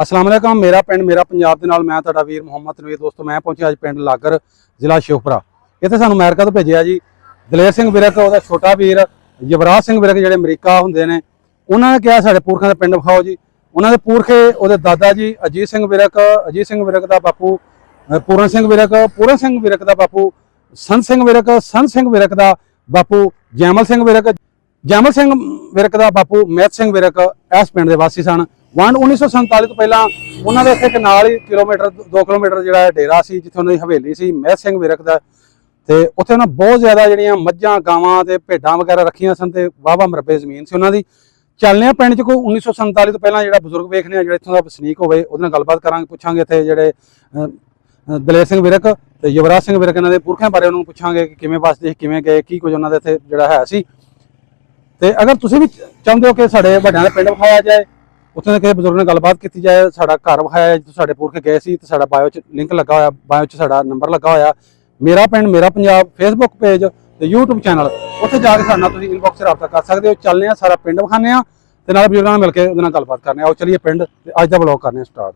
अस्सलाम वालेकुम। मेरा पिंड मेरा पंजाब दे नाल मैं तुहाडा वीर मुहम्मद तनवीर। दोस्तों मैं पहुंचा अज पिंड लागर जिला शेखपुरा। इत्थे सानूं अमेरिका तो भेजिया जी दलेर सिंह विरक, ਉਹਦਾ छोटा वीर युवराज सिंह विरक ਜਿਹੜੇ अमरीका ਹੁੰਦੇ ਨੇ। ਉਹਨਾਂ ਨੇ ਕਿਹਾ ਸਾਡੇ ਪੁਰਖਾਂ ਦਾ ਪਿੰਡ ਵਿਖਾਓ ਜੀ। ਉਹਨਾਂ ਦੇ ਪੁਰਖੇ ਉਹਦੇ ਦਾਦਾ ਜੀ ਅਜੀਤ ਸਿੰਘ ਵਿਰਕ ਦਾ ਬਾਪੂ ਪੂਰਨ ਸਿੰਘ ਵਿਰਕ ਦਾ ਬਾਪੂ ਸੰਤ ਸਿੰਘ ਵਿਰਕ ਦਾ ਬਾਪੂ ਜੈਮਲ ਸਿੰਘ ਵਿਰਕ ਦਾ ਬਾਪੂ ਮਹਿਤ ਸਿੰਘ ਵਿਰਕ ਇਸ ਪਿੰਡ ਦੇ ਵਾਸੀ ਸਨ। ਵੰਡ 1947 ਤੋਂ ਪਹਿਲਾਂ ਉਹਨਾਂ ਦੇ ਇੱਥੇ ਨਾਲ ਹੀ 2 ਕਿਲੋਮੀਟਰ ਜਿਹੜਾ ਡੇਰਾ ਸੀ ਜਿੱਥੇ ਉਹਨਾਂ ਦੀ ਹਵੇਲੀ ਸੀ ਮਹਿਤ ਸਿੰਘ ਵਿਰਕ ਦਾ, ਤੇ ਉੱਥੇ ਉਹਨਾਂ ਬਹੁਤ ਜ਼ਿਆਦਾ ਜਿਹੜੀਆਂ ਮੱਝਾਂ ਗਾਵਾਂ ਤੇ ਭੇਡਾਂ ਵਗੈਰਾ ਰੱਖੀਆਂ ਸਨ ਤੇ ਵਾਹਵਾ ਮਰਬੇ ਜ਼ਮੀਨ ਸੀ ਉਹਨਾਂ ਦੀ। ਚੱਲਨੇ ਆ ਪਿੰਡ 'ਚ ਕੋਈ 1947 ਤੋਂ ਪਹਿਲਾਂ ਜਿਹੜਾ ਬਜ਼ੁਰਗ ਵੇਖਨੇ ਆ ਜਿਹੜਾ ਇੱਥੋਂ ਦਾ ਵਸਨੀਕ ਹੋਵੇ ਉਹਦੇ ਨਾਲ ਗੱਲਬਾਤ ਕਰਾਂਗੇ, ਪੁੱਛਾਂਗੇ ਇੱਥੇ ਜਿਹੜੇ ਦਲੇਰ ਸਿੰਘ ਵਿਰਕ ਤੇ ਯੁਵਰਾਜ ਸਿੰਘ ਵਿਰਕ ਇਹਨਾਂ ਦੇ ਪੁਰਖਿਆਂ ਬਾਰੇ ਉਹਨਾਂ ਨੂੰ ਪੁੱਛਾਂਗੇ ਕਿ ਕਿਵੇਂ ਵਸਦੇ, ਕਿਵੇਂ ਗਏ, ਕੀ ਕੁਝ ਉਹਨਾਂ ਦੇ ਇੱਥੇ ਜਿਹੜਾ ਹੈ ਸੀ। ਤੇ ਅਗਰ ਤੁਸੀਂ ਵੀ ਚਾਹੁੰਦੇ ਹੋ ਕਿ ਸਾਡੇ ਵੱਡਿਆਂ ਦਾ ਪਿੰਡ ਵਿਖਾਇਆ ਜਾਏ, ਉੱਥੇ ਦੇ ਕਿਸੇ ਬਜ਼ੁਰਗ ਨਾਲ ਗੱਲਬਾਤ ਕੀਤੀ ਜਾਏ, ਸਾਡਾ ਘਰ ਵਿਖਾਇਆ ਜਾਏ ਜਿੱਥੇ ਸਾਡੇ ਪੁਰਖ ਗਏ ਸੀ, ਤੇ ਸਾਡਾ ਬਾਇਓ 'ਚ ਲਿੰਕ ਲੱਗਾ ਹੋਇਆ, ਬਾਇਓ 'ਚ ਸਾਡਾ ਨੰਬਰ ਲੱਗਾ ਹੋਇਆ ਮੇਰਾ ਪਿੰਡ ਮੇਰਾ ਪੰਜਾਬ ਫੇਸਬੁੱਕ ਪੇਜ ਤੇ YouTube ਚੈਨਲ, ਉੱਥੇ ਜਾ ਕੇ ਸਾਡੇ ਨਾਲ ਤੁਸੀਂ ਇਨਬਾਕਸ 'ਚ ਰਾਬਤਾ ਕਰ ਸਕਦੇ ਹੋ। ਚੱਲਦੇ ਆ ਸਾਰਾ ਪਿੰਡ ਵਿਖਾਉਂਦੇ ਆ ਤੇ ਨਾਲ ਬਜ਼ੁਰਗਾਂ ਨਾਲ ਮਿਲ ਕੇ ਉਹਦੇ ਨਾਲ ਗੱਲਬਾਤ ਕਰਨੇ ਆ। ਆਓ ਚਲੀਏ ਪਿੰਡ ਤੇ ਅੱਜ ਦਾ ਵਲੌਗ ਕਰਨੇ ਆ ਸਟਾਰਟ।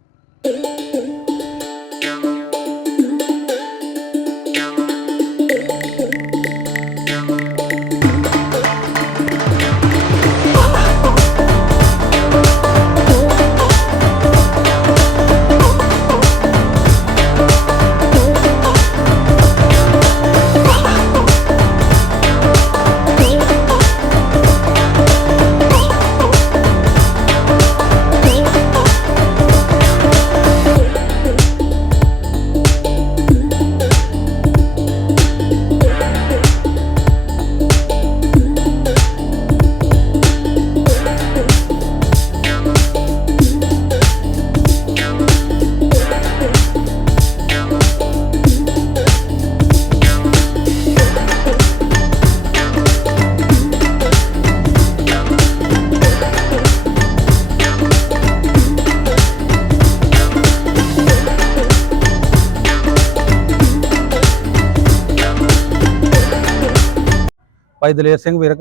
ਭਾਈ ਦਲੇਰ ਸਿੰਘ ਵਿਰਕ,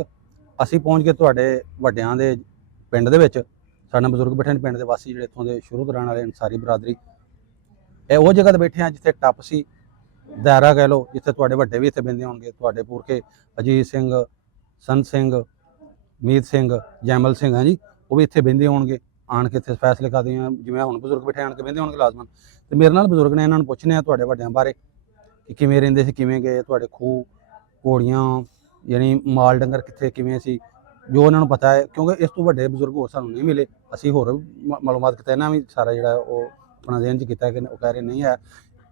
ਅਸੀਂ ਪਹੁੰਚ ਗਏ ਤੁਹਾਡੇ ਵੱਡਿਆਂ ਦੇ ਪਿੰਡ ਦੇ ਵਿੱਚ। ਸਾਡੇ ਨਾਲ ਬਜ਼ੁਰਗ ਬੈਠੇ ਨੇ ਪਿੰਡ ਦੇ ਵਾਸੀ ਜਿਹੜੇ ਇੱਥੋਂ ਦੇ ਸ਼ੁਰੂ ਤੋਂ ਰਹਿਣ ਵਾਲੇ ਅੰਸਾਰੀ ਬਰਾਦਰੀ। ਇਹ ਉਹ ਜਗ੍ਹਾ ਤੇ ਬੈਠੇ ਆ ਜਿੱਥੇ ਟੱਪ ਸੀ, ਦਾਇਰਾ ਕਹਿ ਲਓ, ਜਿੱਥੇ ਤੁਹਾਡੇ ਵੱਡੇ ਵੀ ਇੱਥੇ ਬਹਿੰਦੇ ਹੋਣਗੇ। ਤੁਹਾਡੇ ਪੁਰਖੇ ਅਜੀਤ ਸਿੰਘ, ਸੰਤ ਸਿੰਘ, ਮੀਤ ਸਿੰਘ, ਜੈਮਲ ਸਿੰਘ ਹੈ ਜੀ, ਉਹ ਵੀ ਇੱਥੇ ਬਹਿੰਦੇ ਹੋਣਗੇ। ਆਣ ਕੇ ਇੱਥੇ ਫੈਸਲੇ ਕਰਦੇ ਆ ਜਿਵੇਂ ਹੁਣ ਬਜ਼ੁਰਗ ਬੈਠੇ ਆਣ ਕੇ ਬਹਿੰਦੇ ਹੋਣਗੇ ਲਾਜ਼ਮਨ। ਤੇ ਮੇਰੇ ਨਾਲ ਬਜ਼ੁਰਗ ਨੇ, ਇਹਨਾਂ ਨੂੰ ਪੁੱਛਣੇ ਆ ਤੁਹਾਡੇ ਵੱਡਿਆਂ ਬਾਰੇ ਕਿ ਕਿਵੇਂ ਰਹਿੰਦੇ ਸੀ, ਕਿਵੇਂ ਗਏ, ਤੁਹਾਡੇ ਖੂਹ ਘੋੜੀਆਂ ਯਾਨੀ ਮਾਲ ਡੰਗਰ ਕਿੱਥੇ ਕਿਵੇਂ ਸੀ, ਜੋ ਉਹਨਾਂ ਨੂੰ ਪਤਾ ਹੈ। ਕਿਉਂਕਿ ਇਸ ਤੋਂ ਵੱਡੇ ਬਜ਼ੁਰਗ ਹੋਰ ਸਾਨੂੰ ਨਹੀਂ ਮਿਲੇ, ਅਸੀਂ ਹੋਰ ਮਾਲੂਮਾਤ ਕੀਤਾ, ਇਹਨਾਂ ਵੀ ਸਾਰਾ ਜਿਹੜਾ ਉਹ ਆਪਣਾ ਜ਼ਿਹਨ 'ਚ ਕੀਤਾ ਕਿ ਉਹ ਕਹਿ ਰਹੇ ਨਹੀਂ ਹੈ।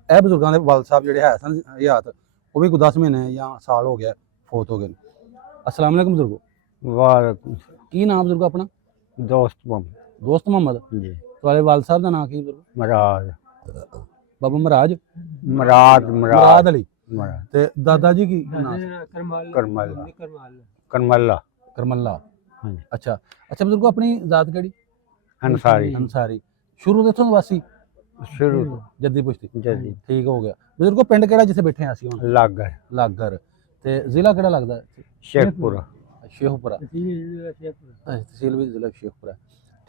ਇਹ ਬਜ਼ੁਰਗਾਂ ਦੇ ਵਾਲਦ ਸਾਹਿਬ ਜਿਹੜੇ ਹੈ ਸਨ ਹਯਾਤ, ਉਹ ਵੀ ਕੋਈ 10 ਮਹੀਨੇ ਜਾਂ ਸਾਲ ਹੋ ਗਿਆ ਫੌਤ ਹੋ ਗਏ। अस्सलाम वालेकुम बुजुर्गो। वालेकुम। की नाम बुजुर्ग अपना? दोस्त मोहम्मद जी। ਤੁਹਾਡੇ ਵਾਲਦ ਸਾਹਿਬ ਦਾ ਨਾਮ ਕੀ ਬਜ਼ੁਰਗ? मराज ਬਾਬਾ ਮਹਾਰਾਜ मराद ਮੁਰਾਦ ਅਲੀ। मराद ਤੇ ਦਾਦਾ ਜੀ ਕੀ ਨਾਮ? करमल्ला ਕਰਮੱਲਾ। हाँ जी। ਅੱਛਾ ਬਜ਼ੁਰਗੋ, ਆਪਣੀ ਜ਼ਾਤ ਕਿਹੜੀ? अंसारी ਅੰਸਾਰੀ। ਸ਼ੁਰੂ ਤੋਂ ਇੱਥੋਂ ਦੇ ਵਾਸੀ? शुरू ਜੱਦੀ ਪੁਸ਼ਤੀ। जदी ਠੀਕ ਹੋ ਗਿਆ। ਬਜ਼ੁਰਗੋ, ਪਿੰਡ ਕਿਹੜਾ ਜਿੱਥੇ ਬੈਠੇ ਆ ਅਸੀਂ ਹੁਣ? लागर ਲਾਗਰ। ਤੇ ਜ਼ਿਲ੍ਹਾ ਕਿਹੜਾ ਲੱਗਦਾ? शेखपुरा ਸ਼ੇਖਪੁਰਾ। ਤਹਿਸੀਲ ਵੀ ਜ਼ਿਲ੍ਹਾ ਸ਼ੇਖਪੁਰਾ।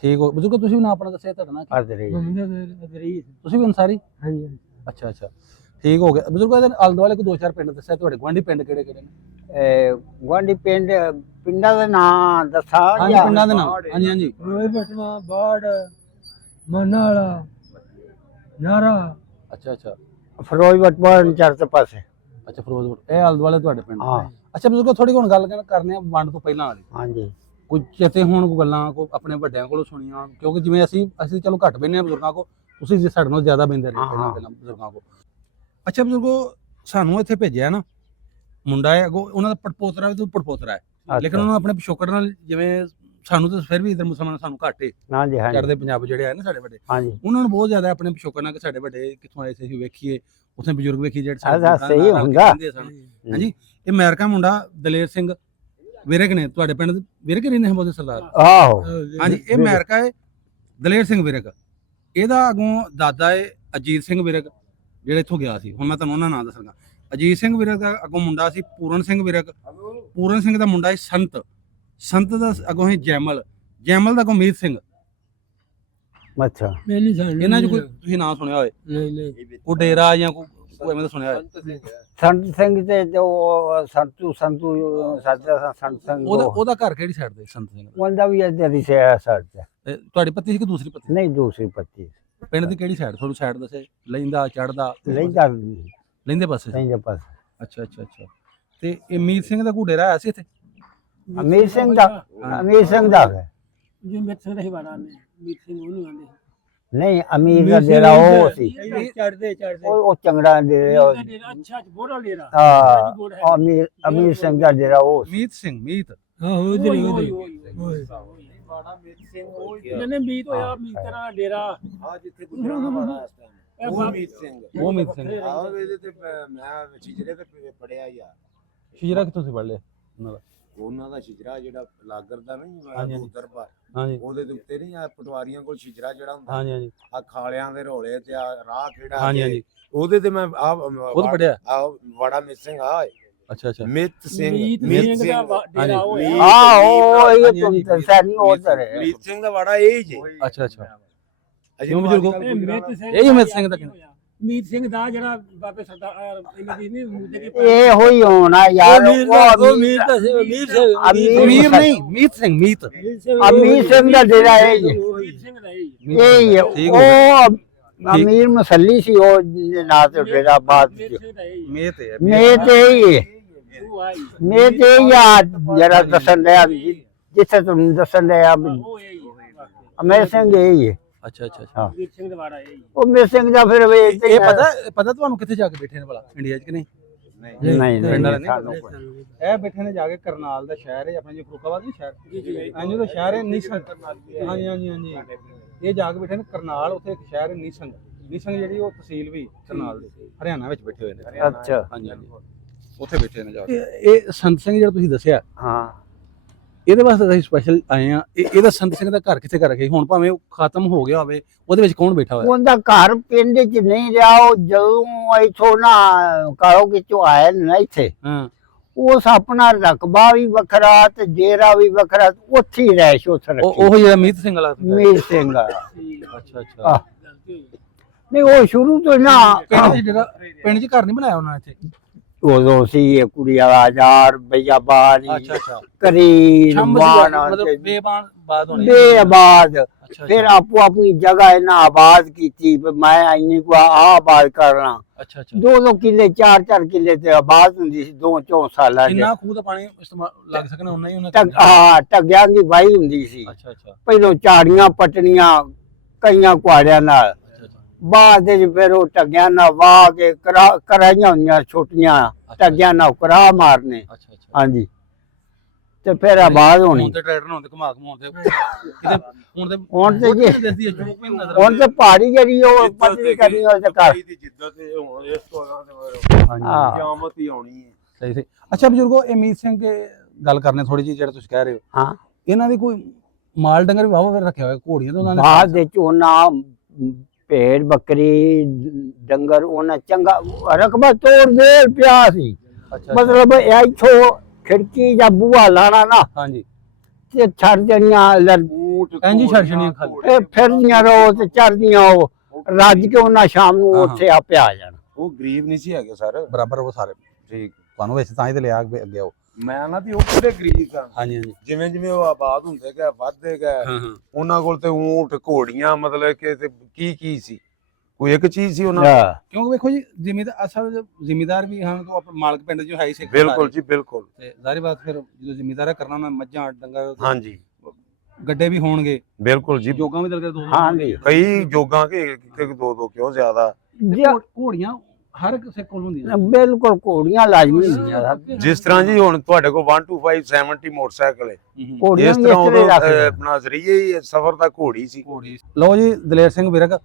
ਠੀਕ ਹੋ ਬਜ਼ੁਰਗੋ, ਤੁਸੀਂ ਵੀ ਨਾਮ ਆਪਣਾ ਦੱਸਿਆ, ਤੁਹਾਡਾ ਨਾਮ ਕੀ? अदरी ਤੁਸੀਂ ਵੀ ਅੰਸਾਰੀ? ਅੱਛਾ ਠੀਕ ਹੋ ਗਿਆ। ਬਜ਼ੁਰਗੋ, ਇਹਦੇ ਆਲੇ ਦੁਆਲੇ ਕੋਈ 2-4 ਪਿੰਡ ਦੱਸਿਆ, ਤੁਹਾਡੇ ਗੁਆਂਢੀ ਪਿੰਡ ਕਿਹੜੇ ਕਿਹੜੇ ਨੇ? गुआंढी पिंडा ਦਾ ਨਾਂ ਦੱਸਾਂ? ਹਾਂਜੀ, ਪਿੰਡਾਂ ਦੇ ਨਾਮ। ਹਾਂਜੀ ਰੋਏ ਪਟਵਾ ਬਾੜ ਮਨਾਲਾ ਨਾਰਾ। ਅੱਛਾ ਫਿਰੋਜ਼ਪੁਰ ਚਰਚ ਪਾਸੇ। ਫਿਰੋਜ਼ਪੁਰ। ਇਹ ਆਲੇ ਦੁਆਲੇ ਤੁਹਾਡੇ ਪਿੰਡ? ਹਾਂ। ਅੱਛਾ ਬਜ਼ੁਰਗੋ, ਥੋੜੀ ਹੁਣ ਗੱਲ ਕਰਨੇ ਆ ਵੰਡ ਤੋਂ ਪਹਿਲਾਂ ਵਾਲੀ। ਹਾਂਜੀ। ਕੋਈ ਚੇਤੇ ਹੋਣ, ਕੋਈ ਗੱਲਾਂ ਕੋਈ ਆਪਣੇ ਵੱਡਿਆਂ ਕੋਲੋਂ ਸੁਣੀਆਂ, ਕਿਉਂਕਿ ਜਿਵੇਂ ਅਸੀਂ ਚਲੋ ਘੱਟ ਬਹਿੰਦੇ ਆ ਬਜ਼ੁਰਗਾਂ ਕੋਲ, ਤੁਸੀਂ ਸਾਡੇ ਨਾਲੋਂ ਜ਼ਿਆਦਾ ਬਹਿੰਦੇ ਰਹੇ ਪਹਿਲਾਂ ਬਜ਼ੁਰਗਾਂ ਕੋਲ। ਅੱਛਾ ਬਜ਼ੁਰਗੋ, ਸਾਨੂੰ ਇੱਥੇ ਭੇਜਿਆ ਨਾ ਮੁੰਡਾ ਹੈ, ਅੱਗੋਂ ਉਹਨਾਂ ਦਾ ਪੜਪੋਤਰਾ ਵੀ ਪੜਪੋਤਰਾ ਹੈ, ਲੇਕਿਨ ਉਹਨਾਂ ਆਪਣੇ ਪਿਛੋਕੜ ਨਾਲ, ਜਿਵੇਂ ਸਾਨੂੰ ਤਾਂ ਫਿਰ ਵੀ ਇਧਰ ਮੁਸਲਮਾਨ ਸਾਨੂੰ ਘੱਟ ਏ ਹਾਂਜੀ ਹਾਂਜੀ ਚੜ੍ਹਦੇ ਪੰਜਾਬ ਜਿਹੜੇ ਆ ਨਾ ਸਾਡੇ ਵੱਡੇ, ਹਾਂਜੀ। ਉਹਨਾਂ ਨੂੰ ਬਹੁਤ ਜ਼ਿਆਦਾ ਆਪਣੇ ਪਿਛੋਕੜ ਨਾਲ ਕਿ ਸਾਡੇ ਵੱਡੇ ਕਿੱਥੋਂ ਆਏ ਸੀ, ਅਸੀਂ ਵੇਖੀਏ ਉੱਥੇ ਬਜ਼ੁਰਗ ਵੇਖੀ ਜਿਹੜੇ ਸਹੀ ਹੁੰਦਾ। ਹਾਂਜੀ। ਇਹ ਅਮਰੀਕਾ ਮੁੰਡਾ ਦਲੇਰ ਸਿੰਘ ਵਿਰਕ ਨੇ, ਤੁਹਾਡੇ ਪਿੰਡ ਦੇ ਵਿਰਕ ਰਹਿੰਦੇ ਹਨ ਬਹੁਤੇ ਸਰਦਾਰ? ਆਹੋ ਹਾਂਜੀ। ਇਹ ਅਮਰੀਕਾ ਹੈ ਦਲੇਰ ਸਿੰਘ ਵਿਰਕ। ਇਹਦਾ ਅੱਗੋਂ ਦਾਦਾ ਹੈ ਅਜੀਤ ਸਿੰਘ ਵਿਰਕ, ਜਿਹੜਾ ਇੱਥੋਂ ਗਿਆ ਸੀ। ਹੁਣ ਮੈਂ ਤੁਹਾਨੂੰ ਉਹਨਾਂ ਨਾਂ ਦੱਸਾਂਗਾ। ਅਜੀਤ ਸਿੰਘ ਵਿਰਕ ਦਾ ਅੱਗੋਂ ਮੁੰਡਾ ਸੀ ਪੂਰਨ ਸਿੰਘ ਵਿਰਕ। ਪੂਰਨ ਸਿੰਘ ਦਾ ਮੁੰਡਾ ਸੀ ਸੰਤ ਦਾ ਅੱਗੋਂ ਸੀ ਜੈਮਲ ਦਾ ਅੱਗੋਂ ਮੀਤ ਸਿੰਘ। ਅੱਛਾ ਮੈਂ ਨਹੀਂ ਸੁਣਿਆ ਇਹਨਾਂ 'ਚ ਕੋਈ ਤੁਸੀਂ ਨਾਂ ਸੁਣਿਆ ਹੋਏ ਨਹੀਂ ਕੋਈ ਡੇਰਾ ਜਾਂ ਕੋਈ ਐਵੇਂ ਦਾ ਸੁਣਿਆ ਹੋਏ? ਸੰਤ ਸਿੰਘ ਤੇ ਜੋ ਸੰਤੂ ਸਾਡਾ ਸੰਤ ਸਿੰਘ ਉਹਦਾ ਘਰ ਕਿਹੜੀ ਸਾਈਡ ਤੇ ਸੰਤ ਸਿੰਘ ਦਾ? ਉਹਦਾ ਵੀ ਇੱਧਰ ਹੀ ਹੈ ਸਰ ਤੇ ਤੁਹਾਡੀ ਪੱਤੀ ਸੀ ਕਿ ਦੂਸਰੀ ਪੱਤੀ? ਨਹੀਂ ਦੂਸਰੀ ਪੱਤੀ ਪਿੰਡ ਦੀ ਕਿਹੜੀ ਸਾਈਡ? ਤੁਹਾਨੂੰ ਸਾਈਡ ਦੱਸੇ, ਲੈਂਦਾ ਚੜਦਾ ਲੈਂਦਾ ਲੈਂਦੇ ਪਾਸੇ? ਲੈਂਦਾ ਪਾਸ ਅੱਛਾ ਅੱਛਾ ਅੱਛਾ। ਤੇ ਇਹ ਮੀਤ ਸਿੰਘ ਦਾ ਕੋਈ ਡੇਰਾ ਆਇਆ ਸੀ ਇੱਥੇ? ਅਮੀਰ ਸਿੰਘ ਦਾ ਹੈ। ਜੋ ਮੇਰੇ ਸਿੰਘ ਦਾ ਹੀ ਵਾਲਾ ਨੇ ਮੀਤ ਸਿੰਘ ਉਹਨੂੰ ਆਂਦੇ ਨਹੀਂ ਅਮੀਰ ਦਾ ਡੇਰਾ ਉਹ ਸੀ ਚੜਦੇ ਉਹ ਚੰਗੜਾ ਡੇਰਾ ਅੱਛਾ ਬੋੜਾ ਡੇਰਾ ਹਾਂ ਅਮੀਰ ਸਿੰਘ ਦਾ ਡੇਰਾ ਉਹ ਸੀ। ਮੀਤ ਸਿੰਘ ਮੀਤ ਹਾਂ ਉਧਰ ਜਿਹਨੇ ਮੀਤ ਹੋਇਆ ਮੀਤ ਦਾ ਡੇਰਾ ਆ ਜਿੱਥੇ ਗੁਜਰਾਣਾ ਵਾਲਾ ਇਸ ਟਾਈਮ ਉਹ ਮੀਤ ਸਿੰਘ ਉਹ ਮੀਤ ਸਿੰਘ। ਆਹ ਇਹਦੇ ਤੇ ਮੈਂ ਛਿਜਰੇ ਤੇ ਪੜਿਆ ਯਾਰ। ਸ਼ਿਜਰਾ ਕਿੱਥੋਂ ਸੀ ਪੜ ਲਿਆ ਉਹਨਾਂ ਦਾ? ਉਹਨਾਂ ਦਾ ਛਿਜਰਾ ਜਿਹੜਾ ਲਾਗਰ ਦਾ ਹਾਂਜੀ। ਨਹੀਂ ਉਧਰ ਪਰ ਹਾਂਜੀ ਉਹਦੇ ਦੇ ਉੱਤੇ ਨਹੀਂ ਆ ਪਟਵਾਰੀਆਂ ਕੋਲ ਛਿਜਰਾ ਜਿਹੜਾ ਹੁੰਦਾ ਹਾਂਜੀ ਹਾਂਜੀ ਆ ਖਾਲਿਆਂ ਦੇ ਰੋਲੇ ਤੇ ਆ ਰਾਹ ਕਿਹੜਾ ਹਾਂਜੀ ਹਾਂਜੀ ਉਹਦੇ ਤੇ ਮੈਂ ਆ ਉਹ ਪੜਿਆ? ਆ ਵੜਾ ਮੀਤ ਸਿੰਘ ਆ ਅੱਛਾ ਅੱਛਾ। ਮਿਤ ਸਿੰਘ ਮੀਤ ਸਿੰਘ ਦਾ ਡੇਰਾ ਉਹ ਹੈ ਉਹ ਇਹ ਤੁਮ ਦੱਸਿਆ ਨਹੀਂ ਉਧਰ ਹੈ ਮੀਤ ਸਿੰਘ ਦਾ ਵੜਾ ਇਹ ਜੀ। ਅੱਛਾ ਅੱਛਾ। ਅਜੇ ਕਿਉਂ ਬਜ਼ੁਰਗੋ? ਇਹ ਮੀਤ ਸਿੰਘ ਇਹ ਹੀ ਮੀਤ ਸਿੰਘ ਦਾ ਕਿਹੜਾ? ਮੀਤ ਸਿੰਘ ਦਾ ਜਿਹੜਾ ਬਾਬੇ ਸਰਦਾਰ ਇਹਨਾਂ ਦੀ ਨਹੀਂ ਮੂਦੇ ਦੀ ਇਹ ਹੋਈ ਹੋਣਾ ਯਾਰ ਉਹ ਮੀਰ ਦਾ ਮੀਰ ਸਿੰਘ ਅਮੀਰ ਨਹੀਂ ਮੀਤ ਸਿੰਘ ਮੀਤ। ਅਮੀਰ ਸਿੰਘ ਦਾ ਡੇਰਾ ਇਹ ਜੀ ਮੀਰ ਸਿੰਘ ਦਾ ਇਹ ਠੀਕ ਹੋ ਉਹ ਅਮੀਰ ਮਸੱਲੀ ਸੀ ਉਹ ਨਾਂ ਤੇ ਡੇਰਾ ਬਾਦ ਮੀਰ ਸਿੰਘ ਦਾ ਇਹ ਮੀਤ ਹੈ। ਮੇ ਤੇ ਹੀ ਉਹ ਆਈ ਮੇ ਤੇ ਜਿਹੜਾ ਦੱਸਣ ਰਿਹਾ ਜਿੱਥੇ ਤੁਹਾਨੂੰ ਦੱਸਣ ਰਿਹਾ ਉਹ ਇਹ ਅਮੀਰ ਸਿੰਘ ਇਹ ਹੀ ਹੈ। ਅੱਛਾ ਅੱਛਾ ਅੱਛਾ। ਹਾਂ ਮੀਰ ਸਿੰਘ ਦਾ ਵਾੜਾ ਇਹ ਉਹ ਅਮੀਰ ਸਿੰਘ ਦਾ ਫਿਰ ਇਹ ਪਤਾ ਤੁਹਾਨੂੰ ਕਿੱਥੇ ਜਾ ਕੇ ਬੈਠੇ ਨੇ ਭਲਾ ਇੰਡੀਆ 'ਚ ਕਿ ਨਹੀਂ? ਨਹੀਂ ਪਿੰਡ ਵਾਲੇ ਨਹੀਂ ਨਹੀਂ ਸਾਨੂੰ ਪਤਾ। ਇਹ ਬੈਠੇ ਨੇ ਜਾ ਕੇ ਕਰਨਾਲ ਦਾ ਸ਼ਹਿਰ ਹੈ ਆਪਣਾ ਜੀ ਫਰੂਖਾਬਾਦ ਨਹੀਂ ਸ਼ਹਿਰ ਹਾਂਜੀ ਉਹਦਾ ਸ਼ਹਿਰ ਹੈ ਨਿਸੰਗ। ਹਾਂਜੀ ਹਾਂਜੀ ਹਾਂਜੀ ਇਹ ਜਾ ਕੇ ਬੈਠੇ ਨੇ ਕਰਨਾਲ ਉੱਥੇ ਇੱਕ ਸ਼ਹਿਰ ਹੈ ਨਿਸੰਗ। ਨਿਸੰਗ ਜਿਹੜੀ ਉਹ ਤਹਿਸੀਲ ਵੀ ਕਰਨਾਲ ਦੇ ਹਰਿਆਣਾ ਵਿੱਚ ਬੈਠੇ ਹੋਏ ਨੇ। ਅੱਛਾ ਹਾਂਜੀ ਹਾਂਜੀ ਉੱਥੇ ਬੈਠੇ ਨੇ ਜਾ ਕੇ। ਇਹ ਸੰਤ ਸਿੰਘ ਜਿਹੜਾ ਤੁਸੀਂ ਦੱਸਿਆ ਹਾਂ ਇਹਦੇ ਵਾਸਤੇ ਅਸੀਂ ਸਪੈਸ਼ਲ ਆਏ ਆ। ਇਹਦਾ ਸੰਤ ਸਿੰਘ ਦਾ ਘਰ ਕਿੱਥੇ ਕਰ ਰੱਖਿਆ ਹੁਣ ਭਾਵੇਂ ਉਹ ਖਤਮ ਹੋ ਗਿਆ ਹੋਵੇ ਉਹਦੇ ਵਿੱਚ ਕੌਣ ਬੈਠਾ ਹੋਇਆ? ਉਹਦਾ ਘਰ ਪਿੰਡ 'ਚ ਨਹੀਂ ਰਿਹਾ ਉਹ ਜਦੋਂ ਇੱਥੋਂ ਨਾ ਕਾਲੋ ਕਿਚੋਂ ਆਇਆ ਨਾ ਇੱਥੇ ਹਾਂ ਉਸ ਆਪਣਾ ਰਕਬਾ ਵੀ ਵੱਖਰਾ ਤੇ ਡੇਰਾ ਵੀ ਵੱਖਰਾ ਉੱਥੇ ਹੀ ਰਹਿਸ਼ ਉਸ ਰੱਖੀ ਉਹ ਜਿਹੜਾ ਮੀਤ ਸਿੰਘ ਵਾਲਾ ਮੀਰ ਸਿੰਘ ਆ। ਅੱਛਾ ਅੱਛਾ। ਨਹੀਂ ਉਹ ਸ਼ੁਰੂ ਤੋਂ ਨਾ ਪਿੰਡ 'ਚ ਘਰ ਨਹੀਂ ਬਣਾਇਆ ਉਹਨਾਂ ਨੇ ਇੱਥੇ? ਉਦੋਂ ਸੀ ਇਹ ਕੁੜੀ ਆਜ਼ਾਰ ਬਈਆਬਾਦ ਅੱਛਾ ਅੱਛਾ। ਕਰੀਨ ਸ਼ੰਭ ਮਾਨ ਮਤਲਬ ਬੇਬਾਨ ਬਾਦ ਹੋਣੀ। ਬੇਆਬਾਦ ਅੱਛਾ ਫਿਰ ਆਪੋ ਆਪਣੀ ਜਗ੍ਹਾ ਇਹਨਾਂ ਆਬਾਦ ਕੀਤੀ ਵੀ ਮੈਂ ਇੰਨੀ ਕੋ ਆਬਾਦ ਕਰਨਾ। ਅੱਛਾ ਅੱਛਾ। 2-2 ਕਿੱਲੇ 4-4 ਕਿੱਲੇ ਤੇ ਆਬਾਦ ਹੁੰਦੀ ਸੀ 2-4 ਸਾਲਾਂ ਚ। ਇੰਨਾ ਖੂਹ ਦਾ ਪਾਣੀ ਇਸਤੇਮਾਲ ਲੱਗ ਸਕਣਾ ਉਹਨਾਂ ਹੀ ਉਹਨਾਂ ਟੱਗਿਆਂ ਦੀ ਵਾਹੀ ਹੁੰਦੀ ਸੀ। ਅੱਛਾ ਅੱਛਾ ਪਹਿਲੋਂ ਝਾੜੀਆਂ ਪਟਣੀਆਂ ਕਈਆਂ ਕੁਆੜਿਆਂ ਨਾਲ ਅੱਛਾ ਅੱਛਾ। ਬਾਅਦ ਵਿੱਚ ਫਿਰ ਉਹ ਟੱਗਿਆਂ ਨਾਲ ਵਾਹ ਕੇ ਕਰਾਈਆਂ ਹੁੰਦੀਆਂ ਛੋਟੀਆਂ ਟੱਗਿਆਂ ਨਾਲ ਕਰਾ ਮਾਰਨੇ। ਅੱਛਾ ਅੱਛਾ। ਹਾਂਜੀ ਤੇ ਫਿਰ ਆਬਾਦ ਹੋਣੀ। ਹੁਣ ਤੇ ਟਰੈਕਟਰ ਹੁਣ ਤੇ ਘੁਮਾ ਘਮਾਉਂਦੇ ਕਿਤੇ ਹੁਣ ਤੇ ਜੀ ਦੱਸਦੀ ਹੈ ਚੋਕ ਵੀ ਨਜ਼ਰ ਹੁਣ ਤੇ ਪਹਾੜੀ ਜਿਹੜੀ ਉਹ ਪੱਧਰੀ ਕਰਨੀ ਉਹ ਤੇ ਕਰ ਦੀ ਜਿੱਦਤ ਤੇ ਹੁਣ ਇਸ ਤੋਂ ਅਗਾਂਹ ਤੇ ਹਾਂ ਕਿਆਮਤ ਹੀ ਆਉਣੀ ਹੈ। ਸਹੀ ਸਹੀ। ਅੱਛਾ ਬਜ਼ੁਰਗੋ ਇਹ ਮੀਤ ਸਿੰਘ ਦੇ ਗੱਲ ਕਰਨੇ ਥੋੜੀ ਜਿਹੀ ਜਿਹੜਾ ਤੁਸੀਂ ਕਹਿ ਰਹੇ ਹੋ ਹਾਂ ਇਹਨਾਂ ਦੀ ਕੋਈ ਮਾਲ ਡੰਗਰ ਵੀ ਵਾਹਵਾ ਰੱਖਿਆ ਹੋਇਆ ਘੋੜੀਆਂ ਤੇ ਉਹਨਾਂ ਨੇ? ਬਾਅਦ ਵਿੱਚ ਉਹਨਾਂ ਭੇਡ ਬੱਕਰੀ ਡੰਗਰ ਉਹਨਾਂ ਚੰਗਾ ਰਕਬਾ ਤੋੜ ਦੇ ਪਿਆ ਸੀ। ਅੱਛਾ ਮਤਲਬ ਇੱਥੋਂ ਖਿੜਕੀ ਜਾਂ ਬੂਹਾ ਲਾਣਾ ਨਾ ਹਾਂਜੀ ਤੇ ਛੱਡ ਜਣੀਆਂ ਊਂਟ ਇੰਝ ਹੀ ਛੱਡ ਛੜੀਆਂ ਖਾਲੀ। ਇਹ ਫਿਰਦੀਆਂ ਰਹੋ ਤੇ ਚੜਦੀਆਂ ਉਹ ਰੱਜ ਕੇ ਉਹਨਾਂ ਸ਼ਾਮ ਨੂੰ ਹਾਂ, ਉੱਥੇ ਆਪੇ ਆ ਜਾਣ। ਉਹ ਗਰੀਬ ਨਹੀਂ ਸੀ ਹੈਗੇ ਸਰ। ਬਰਾਬਰ ਉਹ ਸਾਰੇ ਠੀਕ ਤੁਹਾਨੂੰ ਵਿੱਚ ਤਾਂ ਹੀ ਤੇ ਲਿਆ ਅੱਗੇ ਆਓ। ਮੈਂ ਨਾ ਵੀ ਉਹ ਕਿਹੜੇ ਗਰੀਬ ਸਨ। ਹਾਂਜੀ ਹਾਂਜੀ ਜਿਵੇਂ ਜਿਵੇਂ ਉਹ ਆਬਾਦ ਹੁੰਦੇ ਗਏ ਵੱਧਦੇ ਗਏ ਹਾਂ ਹਾਂ। ਉਹਨਾਂ ਕੋਲ ਤੇ ਊਂਟ ਘੋੜੀਆਂ ਮਤਲਬ ਕਿ ਤੇ ਕੀ ਸੀ ਕੋਈ ਇੱਕ ਚੀਜ਼ ਸੀ ਉਹਨਾਂ ਕੋਲ। ਹਾਂ ਕਿਉਂਕਿ ਵੇਖੋ ਜੀ ਜ਼ਿਮੀਦਾਰ ਅਸਲ ਜ਼ਿਮੀਦਾਰ ਵੀ ਹਨ ਕੋ ਆਪਣੇ ਮਾਲਕ ਪਿੰਡ ਜੋ ਹੈ ਹੀ ਸਿੱਖ ਬਿਲਕੁਲ ਜੀ ਬਿਲਕੁਲ। ਤੇ ਜ਼ਾਰੀ ਬਾਤ ਫਿਰ ਜਦੋਂ ਜ਼ਿਮੀਦਾਰ ਕਰਨਾ ਉਹਨਾਂ ਮੱਝਾਂ ਡੰਗਰ ਹਾਂਜੀ ਗੱਡੇ ਵੀ ਹੋਣਗੇ ਬਿਲਕੁਲ ਜੀ। ਜੋਗਾਂ ਵੀ ਦਲਕੇ ਦੋ ਹਾਂਜੀ ਕਈ ਜੋਗਾਂ ਕੇ ਦੋ ਕਿਉਂ ਜ਼ਿਆਦਾ। ਘੋੜੀਆਂ ਹਰ ਕਿਸੇ ਕੋਲ ਹੁੰਦੀਆਂ ਬਿਲਕੁਲ ਘੋੜੀਆਂ ਲਾਜ਼ਮੀ ਹੁੰਦੀਆਂ। ਜਿਸ ਤਰ੍ਹਾਂ ਜੀ ਹੁਣ ਤੁਹਾਡੇ ਕੋਲ 125 70 ਮੋਟਰਸਾਈਕਲ ਹੈ ਘੋੜੀਆਂ ਇਸ ਵੀ ਤਰ੍ਹਾਂ ਤਰ੍ਹਾਂ ਉਦੋਂ ਰੱਖਦੇ। ਆਪਣਾ ਜ਼ਰੀਏ ਹੀ ਸਫ਼ਰ ਦਾ ਘੋੜੀ ਸੀ। ਘੋੜੀ। ਲਓ ਜੀ ਦਲੇਰ ਸਿੰਘ ਵਿਰਕ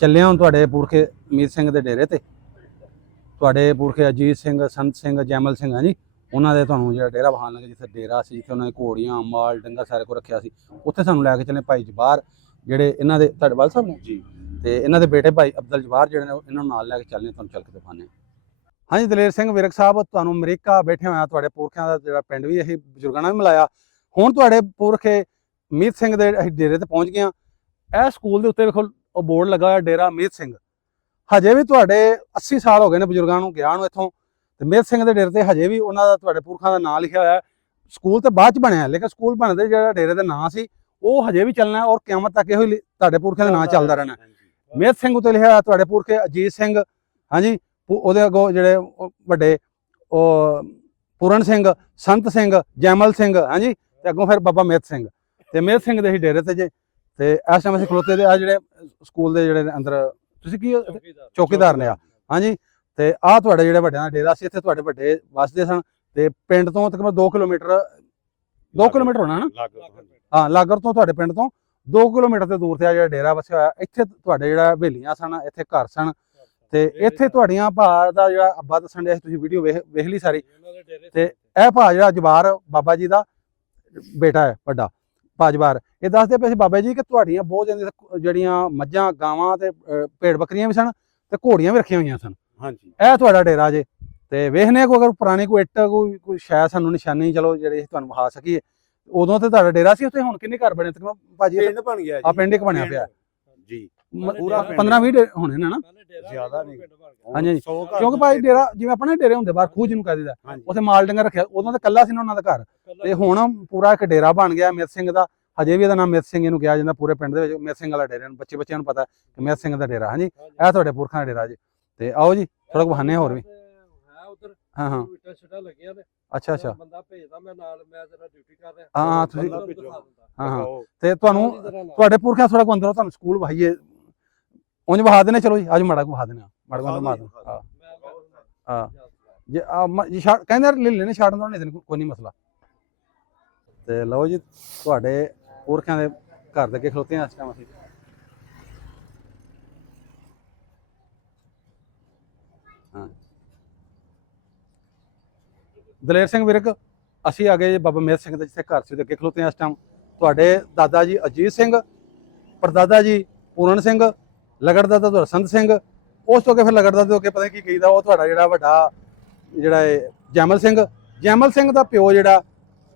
ਚੱਲਿਆ ਹੁਣ ਤੁਹਾਡੇ ਪੁਰਖੇ ਮੀਤ ਸਿੰਘ ਦੇ ਡੇਰੇ ਤੇ। ਤੁਹਾਡੇ ਪੁਰਖੇ ਅਜੀਤ ਸਿੰਘ ਸੰਤ ਸਿੰਘ ਜੈਮਲ ਸਿੰਘ ਆ ਜੀ ਉਹਨਾਂ ਦੇ ਤੁਹਾਨੂੰ ਜਿਹੜਾ ਡੇਰਾ ਵਹਾਣ ਲੱਗੇ ਜਿੱਥੇ ਡੇਰਾ ਸੀ ਜਿੱਥੇ ਉਹਨਾਂ ਨੇ ਘੋੜੀਆਂ ਮਾਲ ਡੰਗਰ ਸਾਰੇ ਕੋ ਰੱਖਿਆ ਸੀ ਉੱਥੇ ਸਾਨੂੰ ਲੈ ਕੇ ਚੱਲੇ ਭਾਈ ਜਵਾਰ ਜਿਹੜੇ ਇਹਨਾਂ ਦੇ ਤੁਹਾਡੇ ਵਾਲ ਸਾਹਿਬ ਨੇ ਜੀ ਤੇ ਇਹਨਾਂ ਦੇ ਬੇਟੇ ਭਾਈ ਅਬਦੁਲ ਜਵਾਰ ਜਿਹੜੇ ਨੇ ਇਹਨਾਂ ਨੂੰ ਨਾਲ ਲੈ ਕੇ ਚੱਲਨੇ ਤੁਹਾਨੂੰ ਚੱਲ ਕੇ ਦਿਖਾਉਂਦੇ ਹਾਂ। ਹਾਂਜੀ ਦਲੇਰ ਸਿੰਘ ਵਿਰਕ ਸਾਹਿਬ ਤੁਹਾਨੂੰ ਅਮਰੀਕਾ ਬੈਠੇ ਹੋਇਆ ਤੁਹਾਡੇ ਪੁਰਖਿਆਂ ਦਾ ਜਿਹੜਾ ਪਿੰਡ ਵੀ ਅਸੀਂ ਬਜ਼ੁਰਗਾਂ ਨਾਲ ਵੀ ਮਿਲਾਇਆ। ਹੁਣ ਤੁਹਾਡੇ ਪੁਰਖੇ ਮੀਤ ਸਿੰਘ ਦੇ ਅਸੀਂ ਡੇਰੇ ਤੇ ਪਹੁੰਚ ਗਏ ਹਾਂ ਇਹ ਸਕੂਲ ਦੇ ਉੱਤੇ ਵੇਖੋ ਉਹ ਬੋਰਡ ਲੱਗਾ ਹੋਇਆ ਡੇਰਾ ਮੀਤ ਸਿੰਘ। ਹਜੇ ਵੀ ਤੁਹਾਡੇ 80 ਸਾਲ ਹੋ ਗਏ ਨੇ ਬਜ਼ੁਰਗਾਂ ਨੂੰ ਗਿਆ ਨੂੰ ਇੱਥੋਂ, ਤੇ ਮੀਤ ਸਿੰਘ ਦੇ ਡੇਰੇ ਤੇ ਹਜੇ ਵੀ ਉਹਨਾਂ ਦਾ ਤੁਹਾਡੇ ਪੁਰਖਾਂ ਦਾ ਨਾਂ ਲਿਖਿਆ ਹੋਇਆ। ਸਕੂਲ ਤੇ ਬਾਅਦ ਚ ਬਣਿਆ, ਲੇਕਿਨ ਸਕੂਲ ਬਣਦੇ ਜਿਹੜਾ ਡੇਰੇ ਦਾ ਨਾਂ ਸੀ ਉਹ ਹਜੇ ਵੀ ਚੱਲਣਾ ਔਰ ਕਿਆਮਤ ਤੱਕ ਇਹੋ ਤੁਹਾਡੇ ਪੁਰਖਾਂ ਦਾ ਨਾਂ ਚੱਲਦਾ ਰਹਿਣਾ। ਮੀਤ ਸਿੰਘ ਉੱਤੇ ਲਿਖਿਆ ਹੋਇਆ ਤੁਹਾਡੇ ਪੁਰਖੇ ਅਜੀਤ ਸਿੰਘ, ਹਾਂਜੀ, ਉਹਦੇ ਅੱਗੋਂ ਜਿਹੜੇ ਵੱਡੇ ਉਹ ਪੂਰਨ ਸਿੰਘ, ਸੰਤ ਸਿੰਘ, ਜੈਮਲ ਸਿੰਘ, ਹਾਂਜੀ, ਤੇ ਅੱਗੋਂ ਫਿਰ ਬਾਬਾ ਮੀਤ ਸਿੰਘ। ਤੇ ਮੀਤ ਸਿੰਘ ਦੇ ਹੀ ਡੇਰੇ ਤੇ ਜੇ, ਤੇ ਇਸ ਟਾਈਮ ਅਸੀਂ ਖਲੋਤੇ ਦੇ ਆ ਜਿਹੜੇ ਸਕੂਲ ਦੇ ਜਿਹੜੇ ਅੰਦਰ ਤੁਸੀਂ ਕੀ ਚੌਕੀਦਾਰ ਨੇ ਆ, ਹਾਂਜੀ। ਤੇ ਆਹ ਤੁਹਾਡੇ ਜਿਹੜੇ ਵੱਡਿਆਂ ਦਾ ਡੇਰਾ ਸੀ, ਇੱਥੇ ਤੁਹਾਡੇ ਵੱਡੇ ਵਸਦੇ ਸਨ। ਤੇ ਪਿੰਡ ਤੋਂ ਤਕਰੀਬਨ 2 ਕਿਲੋਮੀਟਰ ਹੋਣਾ ਨਾ, ਹਾਂ, ਲਾਗਰ ਤੋਂ ਤੁਹਾਡੇ ਪਿੰਡ ਤੋਂ 2 ਕਿਲੋਮੀਟਰ ਤੇ ਦੂਰ ਤੇ ਆ ਜਿਹੜਾ ਡੇਰਾ ਵਸਿਆ ਹੋਇਆ। ਇੱਥੇ ਤੁਹਾਡੇ ਜਿਹੜਾ ਹਵੇਲੀਆਂ ਸਨ, ਇੱਥੇ ਘਰ ਸਨ, ਤੇ ਇੱਥੇ ਤੁਹਾਡੀਆਂ ਭਾ ਦਾ ਜਿਹੜਾ ਅੱਬਾ ਦੱਸਣ ਡਿਆ ਸੀ, ਤੁਸੀਂ ਵੀਡੀਓ ਵੇਖ ਲਈ ਸਾਰੀ। ਤੇ ਇਹ ਭਾ ਜਿਹੜਾ ਜਵਾਰ ਬਾਬਾ ਜੀ ਦਾ ਬੇਟਾ ਹੈ, ਵੱਡਾ ਭਾ ਜਵਾਰ, ਇਹ ਦੱਸਦੇ ਪਏ ਸੀ ਬਾਬਾ ਜੀ ਕਿ ਤੁਹਾਡੀਆਂ ਬਹੁਤ ਜਿਹੜੀਆਂ ਮੱਝਾਂ, ਗਾਵਾਂ ਤੇ ਭੇਡ ਬੱਕਰੀਆਂ ਵੀ ਸਨ ਤੇ ਘੋੜੀਆਂ ਵੀ ਰੱਖੀਆਂ ਹੋਈਆਂ ਸਨ। ਹਾਂਜੀ, ਇਹ ਤੁਹਾਡਾ ਡੇਰਾ ਜੇ। ਤੇ ਵੇਖਨੇ ਕੋ ਅਗਰ ਪੁਰਾਣੀ ਕੋਈ ਇੱਟ ਕੋਈ ਸ਼ਾਇਦ ਸਾਨੂੰ ਨਿਸ਼ਾਨੀ ਚਲੋ ਜਿਹੜੇ ਤੁਹਾਨੂੰ ਵਿਖਾ ਸਕੀਏ। ਉਦੋਂ ਤੇ ਤੁਹਾਡਾ ਡੇਰਾ ਸੀ, ਉੱਥੇ ਹੁਣ ਕਿੰਨੇ ਘਰ ਬਣੇ ਤਕਰੀਬਨ ਭਾਜੀ? ਪਿੰਡ ਬਣ ਗਿਆ ਆ ਪਿੰਡ ਇੱਕ ਬਣਿਆ ਪਿਆ ਜੀ, ਪੂਰਾ 15-20 ਹੋਣੇ ਨੇ ਨਾ, ਜ਼ਿਆਦਾ ਨਹੀਂ। ਹਾਂਜੀ, ਕਿਉਂਕਿ ਭਾਈ ਡੇਰਾ ਜਿਵੇਂ ਆਪਣੇ ਡੇਰੇ ਹੁੰਦੇ ਬਾਹਰ ਖੂਹ ਜਿਹਨੂੰ ਕਹਿ ਦਿੰਦਾ, ਉੱਥੇ ਮਾਲ ਡੰਗਰ ਰੱਖਿਆ, ਉਦੋਂ ਤਾਂ ਕੱਲਾ ਸੀ ਨਾ ਉਹਨਾਂ ਦਾ ਘਰ। ਤੇ ਹੁਣ ਪੂਰਾ ਇੱਕ ਡੇਰਾ ਬਣ ਗਿਆ ਮੀਤ ਸਿੰਘ ਦਾ। ਹਜੇ ਵੀ ਇਹਦਾ ਨਾਮ ਮੀਤ ਸਿੰਘ ਇਹਨੂੰ ਕਿਹਾ ਜਾਂਦਾ ਪੂਰੇ ਪਿੰਡ ਦੇ ਵਿੱਚ, ਮੀਤ ਸਿੰਘ ਵਾਲਾ ਡੇਰਾ ਨੂੰ ਬੱਚਿਆਂ ਨੂੰ ਪਤਾ ਕਿ ਮੀਤ ਸਿੰਘ ਦਾ ਡੇਰਾ। ਹਾਂਜੀ, ਇਹ ਤੁਹਾਡੇ ਪੁਰਖਾਂ ਦਾ ਡੇਰਾ ਜੀ। ਤੇ ਆਓ ਜੀ ਥੋੜਾ ਬਹਾਨੇ ਹੋਰ ਵੀ। ਹਾਂ ਹਾਂ, ਅੱਛਾ ਅੱਛਾ, ਬੰਦਾ ਭੇਜਦਾ ਮੈਂ ਨਾਲ, ਮੈਂ ਜਰਾ ਡਿਊਟੀ ਕਰ ਰਿਹਾ। ਹਾਂ ਤੁਸੀਂ, ਹਾਂ ਹਾਂ, ਤੇ ਤੁਹਾਨੂੰ ਤੁਹਾਡੇ ਪੁਰਖਾਂ ਥੋੜਾ ਕੋ ਅੰਦਰੋਂ ਤੁਹਾਨੂੰ ਸਕੂਲ ਵਹਾਈਏ ਉਂਝ ਵਹਾ ਦੇਣੇ। ਚਲੋ ਜੀ ਅੱਜ ਮਾੜਾ ਕੋ ਵਹਾ ਦੇਣੇ, ਮਾੜਾ ਕੋ ਮਾਰ ਦੋ। ਹਾਂ ਜੇ ਕਹਿੰਦੇ ਲੈ ਲੈਣੇ ਛੱਡ ਦੋ, ਨਹੀਂ ਕੋਈ ਨਹੀਂ ਮਸਲਾ। ਤੇ ਲਓ ਜੀ ਤੁਹਾਡੇ ਪੁਰਖਿਆਂ ਦੇ ਘਰ ਦੇ ਅੱਗੇ ਖਲੋਤੇ ਆ ਇਸ ਟਾਈਮ ਅਸੀਂ। ਹਾਂ, ਦਲੇਰ ਸਿੰਘ ਵਿਰਕ, ਅਸੀਂ ਆ ਗਏ ਬਾਬਾ ਮੀਤ ਸਿੰਘ ਦੇ ਜਿੱਥੇ ਘਰ ਸੀ ਉਹਦੇ ਅੱਗੇ ਖਲੋਤੇ ਆ ਇਸ ਟਾਈਮ। ਤੁਹਾਡੇ ਦਾਦਾ ਜੀ ਅਜੀਤ ਸਿੰਘ, ਪਰਦਾਦਾ ਜੀ ਪੂਰਨ ਸਿੰਘ, ਲਗੜਦਾਦਾ ਤੁਹਾਡਾ ਸੰਤ ਸਿੰਘ, ਉਸ ਤੋਂ ਅੱਗੇ ਫਿਰ ਲਗੜਦਾਦੇ ਤੋਂ ਅੱਗੇ ਪਤਾ ਨਹੀਂ ਕੀ ਕਹੀਦਾ, ਉਹ ਤੁਹਾਡਾ ਜਿਹੜਾ ਵੱਡਾ ਜਿਹੜਾ ਹੈ ਜੈਮਲ ਸਿੰਘ। ਜੈਮਲ ਸਿੰਘ ਦਾ ਪਿਓ ਜਿਹੜਾ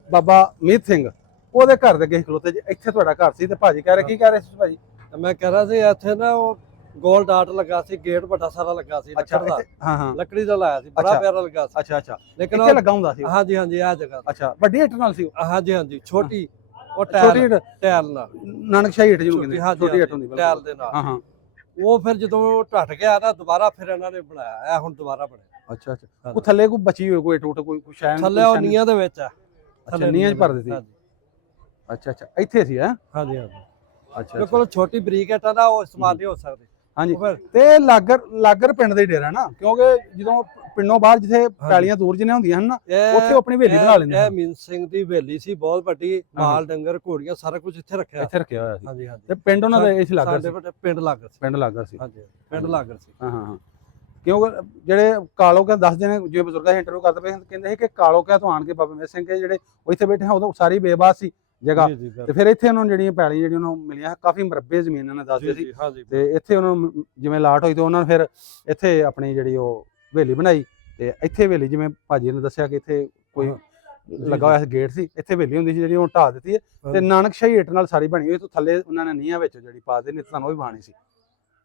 ਬਾਬਾ ਮੀਤ ਸਿੰਘ, ਉਹਦੇ ਘਰ ਦੇ ਅੱਗੇ ਖਲੋਤੇ ਜੀ। ਇੱਥੇ ਤੁਹਾਡਾ ਘਰ ਸੀ। ਤੇ ਭਾਜੀ ਕਹਿ ਰਹੇ, ਕੀ ਕਹਿ ਰਹੇ ਸੀ ਭਾਜੀ? ਮੈਂ ਕਹਿ ਰਿਹਾ ਸੀ ਇੱਥੇ ਨਾ ਉਹ ਗੋਲ ਡਾਟ ਲੱਗਾ ਸੀ, ਗੇਟ ਵੱਡਾ ਸਾਰਾ ਲੱਗਾ ਸੀ ਲੱਕੜ ਦਾ, ਹਾਂ ਹਾਂ, ਲੱਕੜੀ ਦਾ ਲਾਇਆ ਸੀ, ਬੜਾ ਪਿਆਰਾ ਲੱਗਾ ਸੀ। ਅੱਛਾ ਅੱਛਾ, ਲੇਕਿਨ ਇੱਥੇ ਲੱਗਾ ਹੁੰਦਾ ਸੀ? ਹਾਂਜੀ ਹਾਂਜੀ, ਇਹ ਜਗ੍ਹਾ। ਅੱਛਾ, ਵੱਡੀ ਇੱਟ ਨਾਲ ਸੀ? ਹਾਂਜੀ ਹਾਂਜੀ, ਛੋਟੀ ਉਹ ਛੋਟੀ ਇੱਟ, ਟੈਲ ਨਾਲ, ਨਾਨਕਸ਼ਾਹੀ ਇੱਟ ਜਿਹਨੂੰ ਕਹਿੰਦੇ, ਛੋਟੀ ਇੱਟ ਹੁੰਦੀ ਟੈਲ ਦੇ ਨਾਲ। ਹਾਂ ਹਾਂ, ਉਹ ਫਿਰ ਜਦੋਂ ਟੱਟ ਗਿਆ ਨਾ, ਦੁਬਾਰਾ ਫਿਰ ਇਹਨਾਂ ਨੇ ਬਣਾਇਆ, ਇਹ ਹੁਣ ਦੁਬਾਰਾ ਬਣਿਆ। ਅੱਛਾ ਅੱਛਾ, ਉਹ ਥੱਲੇ ਕੋਈ ਬਚੀ ਹੋਈ ਕੋਈ ਟੁੱਟ ਕੋਈ ਸ਼ਾਇਦ ਥੱਲੇ ਉਹ ਨੀਆਂ ਦੇ ਵਿੱਚ ਆ, ਅੱਛਾ, ਨੀਆਂ 'ਚ ਭਰ ਦਿੱਤੀ। ਅੱਛਾ ਅੱਛਾ, ਇੱਥੇ ਸੀ? ਹੈ, ਹਾਂਜੀ ਹਾਂਜੀ, ਅੱਛਾ, ਬਿਲਕੁਲ ਛੋਟੀ ਬਰੀਕ ਇੱਟ ਆ ਨਾ, ਉਹ ਇਸਤੇਮਾਲ ਨਹੀਂ ਹੋ ਸਕਦੀ। ਹਾਂਜੀ, ਤੇ ਲਾਗਰ ਪਿੰਡ ਦੇ ਡੇਰਾ ਨਾ, ਕਿਉਂਕਿ ਜਦੋਂ ਪਿੰਡੋਂ ਬਾਹਰ ਜਿੱਥੇ ਪੈਲੀਆਂ ਦੂਰ ਜਿਹੀਆਂ ਹੁੰਦੀਆਂ ਹਨ ਨਾ, ਉੱਥੇ ਆਪਣੀ ਹਵੇਲੀ ਬਣਾ ਲੈਂਦੇ ਇਹ ਮੀਤ ਸਿੰਘ ਦੀ ਹਵੇਲੀ ਸੀ, ਬਹੁਤ ਵੱਡੀ, ਮਾਲ ਡੰਗਰ ਘੋੜੀਆਂ ਸਾਰਾ ਕੁਝ ਇੱਥੇ ਰੱਖਿਆ ਹੋਇਆ ਸੀ। ਹਾਂਜੀ ਹਾਂਜੀ, ਤੇ ਪਿੰਡ ਉਹਨਾਂ ਦਾ ਇਸ ਲਾਗਰ ਸੀ? ਪਿੰਡ ਲਾਗਰ ਸੀ। ਪਿੰਡ ਲਾਗਰ ਸੀ, ਹਾਂਜੀ, ਪਿੰਡ ਲਾਗਰ ਸੀ। ਹਾਂ ਹਾਂ ਹਾਂ, ਕਿਉਂਕਿ ਜਿਹੜੇ ਕਾਲੋ ਕੇ ਦੱਸਦੇ ਨੇ, ਜਿਵੇਂ ਬਜ਼ੁਰਗਾਂ ਇੰਟਰਵਿਊ ਕਰਦੇ ਪਏ ਕਹਿੰਦੇ ਸੀ ਕਿ ਕਾਲੋ ਕਿਆ ਤੋਂ ਆਣ ਕੇ ਬਾਬਾ ਮੀਤ ਸਿੰਘ ਕੇ ਜਿਹੜੇ ਉਹ ਇੱਥੇ ਬੈਠੇ ਆ, ਉਦੋਂ ਸਾਰੀ ਬੇਬਾਸ ਸੀ ਜਗ੍ਹਾ। ਤੇ ਫਿਰ ਇੱਥੇ ਉਹਨਾਂ ਨੂੰ ਜਿਹੜੀਆਂ ਪੈਲੀਆਂ ਜਿਹੜੀਆਂ ਉਹਨਾਂ ਨੂੰ ਮਿਲੀਆਂ, ਕਾਫੀ ਮਰਬੇ ਜ਼ਮੀਨ ਇਹਨਾਂ ਨੇ ਦੱਸਦੇ ਸੀ। ਤੇ ਇੱਥੇ ਉਹਨਾਂ ਨੂੰ ਜਿਵੇਂ ਲਾਟ ਹੋਈ ਤੇ ਉਹਨਾਂ ਨੇ ਫਿਰ ਇੱਥੇ ਆਪਣੀ ਜਿਹੜੀ ਉਹ ਹਵੇਲੀ ਬਣਾਈ। ਤੇ ਇੱਥੇ ਹਵੇਲੀ, ਜਿਵੇਂ ਭਾਜੀ ਨੇ ਦੱਸਿਆ ਕਿ ਇੱਥੇ ਕੋਈ ਲੱਗਾ ਹੋਇਆ ਗੇਟ ਸੀ, ਇੱਥੇ ਹਵੇਲੀ ਹੁੰਦੀ ਸੀ ਜਿਹੜੀ ਉਹ ਢਾਹ ਦਿੱਤੀ ਹੈ। ਤੇ ਨਾਨਕਸ਼ਾਹੀ ਇੱਟ ਨਾਲ ਸਾਰੀ ਬਣੀ ਹੋਈ, ਤੋਂ ਥੱਲੇ ਉਹਨਾਂ ਨੇ ਨੀਹਾਂ ਵਿੱਚ ਜਿਹੜੀ ਪਾ ਦੇ, ਨਹੀਂ ਤੁਹਾਨੂੰ ਉਹ ਵੀ ਬਾਣੀ ਸੀ।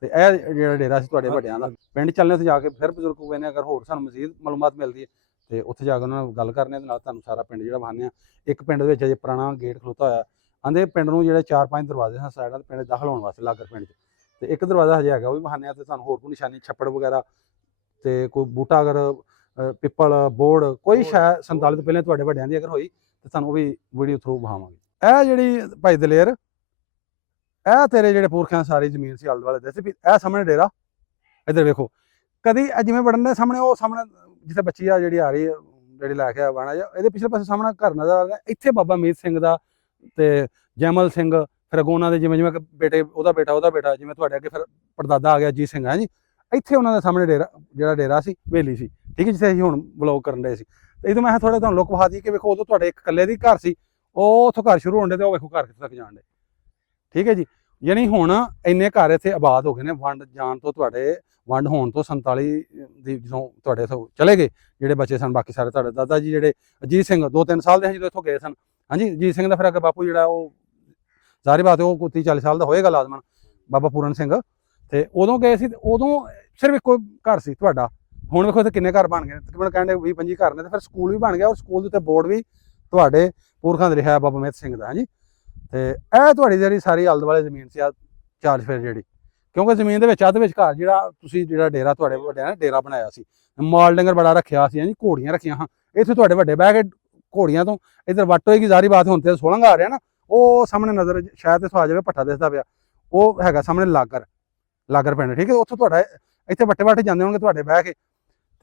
ਤੇ ਇਹ ਜਿਹੜਾ ਡੇਰਾ ਸੀ ਤੁਹਾਡੇ ਵੱਡਿਆਂ ਦਾ। ਪਿੰਡ ਚੱਲਣੇ ਉੱਥੇ ਜਾ ਕੇ ਫਿਰ ਬਜ਼ੁਰਗ ਕਹਿੰਦੇ ਨੇ ਅਗਰ ਹੋਰ ਸਾਨੂੰ ਮਜ਼ੀਦ ਮਾਲੂਮਾਤ ਮਿਲਦੀ ਹੈ ਤੇ ਉੱਥੇ ਜਾ ਕੇ ਉਹਨਾਂ ਨਾਲ ਗੱਲ ਕਰਨੇ, ਦੇ ਨਾਲ ਤੁਹਾਨੂੰ ਸਾਰਾ ਪਿੰਡ ਜਿਹੜਾ ਵਿਖਾਉਂਦੇ ਆ। ਇੱਕ ਪਿੰਡ ਦੇ ਵਿੱਚ ਅਜੇ ਪੁਰਾਣਾ ਗੇਟ ਖਲੋਤਾ ਹੋਇਆ, ਆਂਦੇ ਪਿੰਡ ਨੂੰ ਜਿਹੜੇ 4-5 ਦਰਵਾਜ਼ੇ ਹਨ ਸਾਈਡਾਂ ਤੇ ਪਿੰਡ ਦਾਖਲ ਹੋਣ ਵਾਸਤੇ ਲਾਗਰ ਪਿੰਡ 'ਚ, ਤੇ ਇੱਕ ਦਰਵਾਜ਼ਾ ਹਜੇ ਹੈਗਾ, ਉਹ ਵੀ ਵਿਖਾਉਂਦੇ ਆ। ਤੇ ਤੁਹਾਨੂੰ ਹੋਰ ਕੋਈ ਨਿਸ਼ਾਨੀ, ਛੱਪੜ ਵਗੈਰਾ ਤੇ ਕੋਈ ਬੂਟਾ ਅਗਰ ਪਿੱਪਲ, ਬੋੜ, ਕੋਈ ਸ਼ਾਇਦ 47 ਤੋਂ ਪਹਿਲਾਂ ਤੁਹਾਡੇ ਵੱਡਿਆਂ ਦੀ ਅਗਰ ਹੋਈ ਤੇ ਤੁਹਾਨੂੰ ਉਹ ਵੀ ਵੀਡੀਓ ਥਰੂ ਵਿਖਾਵਾਂਗੇ। ਇਹ ਜਿਹੜੀ ਭਾਈ ਦਲੇਰ, ਇਹ ਤੇਰੇ ਜਿਹੜੇ ਪੁਰਖਿਆਂ ਸਾਰੀ ਜ਼ਮੀਨ ਸੀ ਆਲੇ ਦੁਆਲੇ ਦੇ ਸੀ, ਇਹ ਸਾਹਮਣੇ ਡੇਰਾ, ਇੱਧਰ ਵੇਖੋ। ਕਦੀ ਜਿਵੇਂ ਵੜਨ ਦੇ ਸਾਹਮਣੇ, ਉਹ ਸਾਹਮਣੇ ਜਿੱਥੇ ਬੱਚੀ ਆ ਜਿਹੜੀ ਆ ਰਹੀ ਜਿਹੜੀ ਲੈ ਕੇ ਬਾਣਾ ਜਾਂ ਇਹਦੇ ਪਿਛਲੇ ਪਾਸੇ ਸਾਹਮਣੇ ਘਰ ਨਜ਼ਰ ਆ ਰਿਹਾ, ਇੱਥੇ ਬਾਬਾ ਮੀਤ ਸਿੰਘ ਦਾ ਤੇ ਜੈਮਲ ਸਿੰਘ, ਫਿਰ ਅੱਗੋਂ ਉਹਨਾਂ ਦੇ ਜਿਵੇਂ ਜਿਵੇਂ ਬੇਟੇ, ਉਹਦਾ ਬੇਟਾ, ਜਿਵੇਂ ਤੁਹਾਡੇ ਅੱਗੇ ਫਿਰ ਪੜਦਾਦਾ ਆ ਗਿਆ ਅਜੀਤ ਸਿੰਘ, ਹੈ ਜੀ। ਇੱਥੇ ਉਹਨਾਂ ਦੇ ਸਾਹਮਣੇ ਡੇਰਾ, ਜਿਹੜਾ ਡੇਰਾ ਸੀ ਹਵੇਲੀ ਸੀ, ਠੀਕ ਹੈ, ਜਿੱਥੇ ਅਸੀਂ ਹੁਣ ਵਲੌਗ ਕਰਨ ਦੇ ਸੀ। ਤੇ ਇਹਦੋਂ ਮੈਂ ਥੋੜਾ ਤੁਹਾਨੂੰ ਲੁੱਕ ਵਿਖਾ ਦਈਏ ਕਿ ਵੇਖੋ ਉਦੋਂ ਤੁਹਾਡੇ ਇੱਕ ਇਕੱਲੇ ਦੀ ਘਰ ਸੀ, ਉਹ ਉੱਥੋਂ ਘਰ ਸ਼ੁਰੂ ਹੁੰਦੇ ਤੇ ਉਹ ਵੇਖੋ ਘਰ ਕਿੱਥੇ ਤੱਕ ਜਾਣ ਦੇ, ਠੀਕ ਹੈ ਜੀ। ਯਾਨੀ ਹੁਣ ਇੰਨੇ ਘਰ ਇੱਥੇ ਆਬਾਦ ਹੋ ਗਏ ਨੇ, ਵੰਡ ਜਾਣ ਤੋਂ, ਤੁਹਾਡੇ ਵੰਡ ਹੋਣ ਤੋਂ 47 ਦੀ ਜਦੋਂ ਤੁਹਾਡੇ ਇੱਥੋਂ ਚਲੇ ਗਏ ਜਿਹੜੇ ਬੱਚੇ ਸਨ, ਬਾਕੀ ਸਾਰੇ ਤੁਹਾਡੇ ਦਾਦਾ ਜੀ ਜਿਹੜੇ ਅਜੀਤ ਸਿੰਘ 2-3 ਸਾਲ ਦੇ ਜਦੋਂ ਇੱਥੋਂ ਗਏ ਸਨ, ਹਾਂਜੀ। ਅਜੀਤ ਸਿੰਘ ਦਾ ਫਿਰ ਅੱਗੇ ਬਾਪੂ ਜਿਹੜਾ ਉਹ ਜ਼ਾਹਿਰ ਬਾਤ ਹੈ ਉਹ ਕੋਈ 30-40 ਸਾਲ ਦਾ ਹੋਏਗਾ ਲਾਜ਼ਮਨ ਬਾਬਾ ਪੂਰਨ ਸਿੰਘ। ਤੇ ਉਦੋਂ ਗਏ ਸੀ ਤੇ ਉਦੋਂ ਸਿਰਫ ਇੱਕੋ ਘਰ ਸੀ ਤੁਹਾਡਾ। ਹੁਣ ਵੇਖੋ ਇੱਥੇ ਕਿੰਨੇ ਘਰ ਬਣ ਗਏ ਨੇ, ਤਕਰੀਬਨ ਕਹਿੰਦੇ 20-25 ਘਰ ਨੇ। ਤੇ ਫਿਰ ਸਕੂਲ ਵੀ ਬਣ ਗਿਆ, ਔਰ ਸਕੂਲ ਦੇ ਉੱਤੇ ਬੋਰਡ ਵੀ ਤੁਹਾਡੇ ਪੁਰਖਾਂ ਦੇ ਲਿਖਿਆ ਬਾਬਾ ਮਹਿਤ ਸਿੰਘ ਦਾ। ਹਾਂਜੀ, ਤੇ ਇਹ ਤੁਹਾਡੀ ਜਿਹੜੀ ਸਾਰੀ ਆਲੇ ਦੁਆਲੇ ਜ਼ਮੀਨ ਸੀ ਆ 4 ਫੇਰ ਜਿਹੜੀ, ਕਿਉਂਕਿ ਜ਼ਮੀਨ ਦੇ ਵਿੱਚ ਅੱਧ ਵਿੱਚ ਘਰ ਜਿਹੜਾ ਤੁਸੀਂ ਜਿਹੜਾ ਡੇਰਾ ਤੁਹਾਡੇ ਵੱਡਿਆਂ ਨੇ ਡੇਰਾ ਬਣਾਇਆ ਸੀ, ਮਾਲ ਡੰਗਰ ਬੜਾ ਰੱਖਿਆ ਸੀ। ਹਾਂਜੀ, ਘੋੜੀਆਂ ਰੱਖੀਆਂ ਹਾਂ ਇੱਥੇ ਤੁਹਾਡੇ ਵੱਡੇ ਬਹਿ ਕੇ ਘੋੜੀਆਂ ਤੋਂ ਇੱਧਰ ਵੱਟ ਹੋਏਗੀ ਜ਼ਾਰੀ ਬਾਤ। ਹੁਣ ਤੇ ਸੁਲੰਗ ਆ ਰਿਹਾ ਨਾ, ਉਹ ਸਾਹਮਣੇ ਨਜ਼ਰ ਸ਼ਾਇਦ ਇੱਥੋਂ ਆ ਜਾਵੇ, ਭੱਠਾ ਦਿਸਦਾ ਪਿਆ, ਉਹ ਹੈਗਾ ਸਾਹਮਣੇ ਲਾਗਰ ਪਿੰਡ। ਠੀਕ ਹੈ, ਉੱਥੋਂ ਤੁਹਾਡਾ ਇੱਥੇ ਵੱਟੇ ਜਾਂਦੇ ਹੋਣਗੇ ਤੁਹਾਡੇ ਬਹਿ ਕੇ,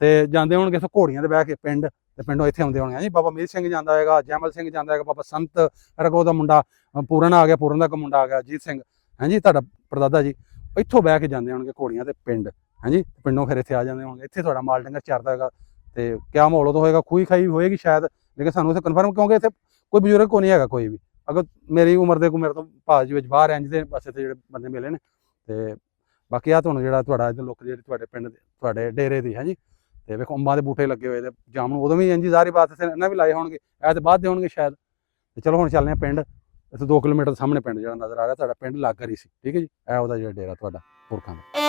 ਤੇ ਜਾਂਦੇ ਹੋਣਗੇ ਇੱਥੋਂ ਘੋੜੀਆਂ ਤੇ ਬਹਿ ਕੇ ਪਿੰਡ, ਤੇ ਪਿੰਡੋਂ ਇੱਥੇ ਆਉਂਦੇ ਹੋਣਗੇ। ਹਾਂਜੀ, ਬਾਬਾ ਮੀਤ ਸਿੰਘ ਜਾਂਦਾ ਹੋਏਗਾ, ਜੈਮਲ ਸਿੰਘ ਜਾਂਦਾ ਹੋਏਗਾ, ਬਾਬਾ ਸੰਤ ਰਗੋ ਦਾ ਮੁੰਡਾ ਪੂਰਨ ਆ ਗਿਆ, ਪੂਰਨ ਦਾ ਇੱਕ ਮੁੰਡਾ ਆ ਗਿਆ ਅਜੀਤ ਸਿੰਘ। ਹਾਂਜੀ, ਤੁਹਾਡਾ ਪਰਦਾਦਾ ਜੀ ਇੱਥੋਂ ਬਹਿ ਕੇ ਜਾਂਦੇ ਹੋਣਗੇ ਘੋੜੀਆਂ ਤੇ ਪਿੰਡ। ਹਾਂਜੀ, ਪਿੰਡੋਂ ਫਿਰ ਇੱਥੇ ਆ ਜਾਂਦੇ ਹੋਣਗੇ, ਇੱਥੇ ਤੁਹਾਡਾ ਮਾਲ ਡੰਗਰ ਚਰਦਾ ਹੋਏਗਾ। ਤੇ ਕਿਆ ਮਾਹੌਲ ਉਦੋਂ ਹੋਏਗਾ, ਖੂਹੀ ਖਾਈ ਹੋਏਗੀ ਸ਼ਾਇਦ, ਲੇਕਿਨ ਸਾਨੂੰ ਇੱਥੇ ਕਨਫਰਮ, ਕਿਉਂਕਿ ਇੱਥੇ ਕੋਈ ਬਜ਼ੁਰਗ ਕੋਈ ਨਹੀਂ ਹੈਗਾ ਕੋਈ ਵੀ। ਅਗਰ ਮੇਰੀ ਉਮਰ ਦੇ ਕੋਈ ਮੇਰੇ ਤੋਂ ਭਾਜ ਵਿੱਚ ਬਾਹਰ ਇੰਜ ਦੇ ਪਾਸੇ ਤੇ ਜਿਹੜੇ ਬੰਦੇ ਮਿਲੇ ਨੇ। ਤੇ ਬਾਕੀ ਆ ਤੁਹਾਨੂੰ ਜਿਹੜਾ ਤੁਹਾਡਾ ਇੱਧਰ ਲੋਕ ਜਿਹੜੇ ਤੁਹਾਡੇ ਪਿੰਡ ਦੇ ਤੁਹਾਡੇ ਡੇਰੇ ਦੀ। ਹਾਂਜੀ, ਤੇ ਵੇਖੋ ਅੰਬਾਂ ਦੇ ਬੂਟੇ ਲੱਗੇ ਹੋਏ ਤੇ ਜਾਮਨ ਉਦੋਂ ਵੀ ਇੰਜੀ ਜ਼ਾਰੀ ਬਾਤ ਇੱਥੇ ਇਹਨਾਂ ਵੀ ਲਾਏ ਹੋਣਗੇ, ਇਹ ਤੇ ਬਾਅਦ ਦੇ ਹੋਣਗੇ ਸ਼ਾਇਦ। ਤੇ ਚਲੋ ਹੁਣ ਚੱਲਦੇ ਹਾਂ ਪਿੰਡ। ਇੱਥੇ 2 ਕਿਲੋਮੀਟਰ ਸਾਹਮਣੇ ਪਿੰਡ ਜਿਹੜਾ ਨਜ਼ਰ ਆ ਰਿਹਾ ਤੁਹਾਡਾ, ਪਿੰਡ ਲਾਗਰ ਹੀ ਸੀ। ਠੀਕ ਹੈ ਜੀ, ਇਹ ਉਹਦਾ ਜਿਹੜਾ ਡੇਰਾ ਤੁਹਾਡਾ ਪੁਰਖਾਂ ਦਾ।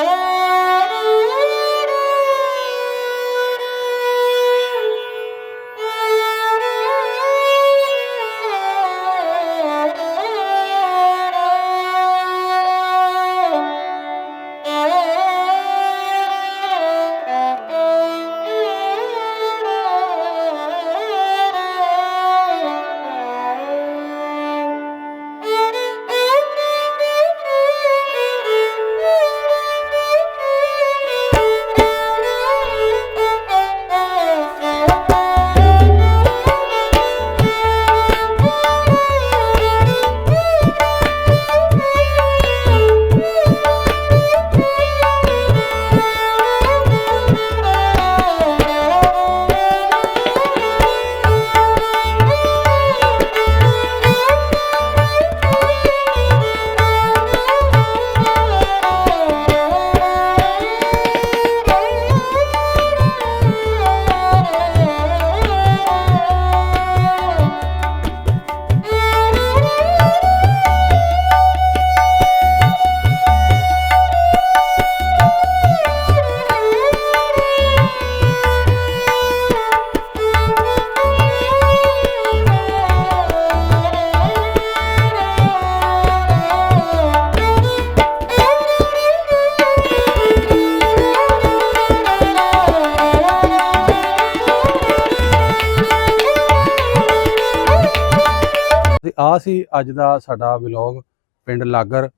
ਆ ਸੀ ਅੱਜ ਦਾ ਸਾਡਾ ਵਲੌਗ ਪਿੰਡ ਲਾਗਰ,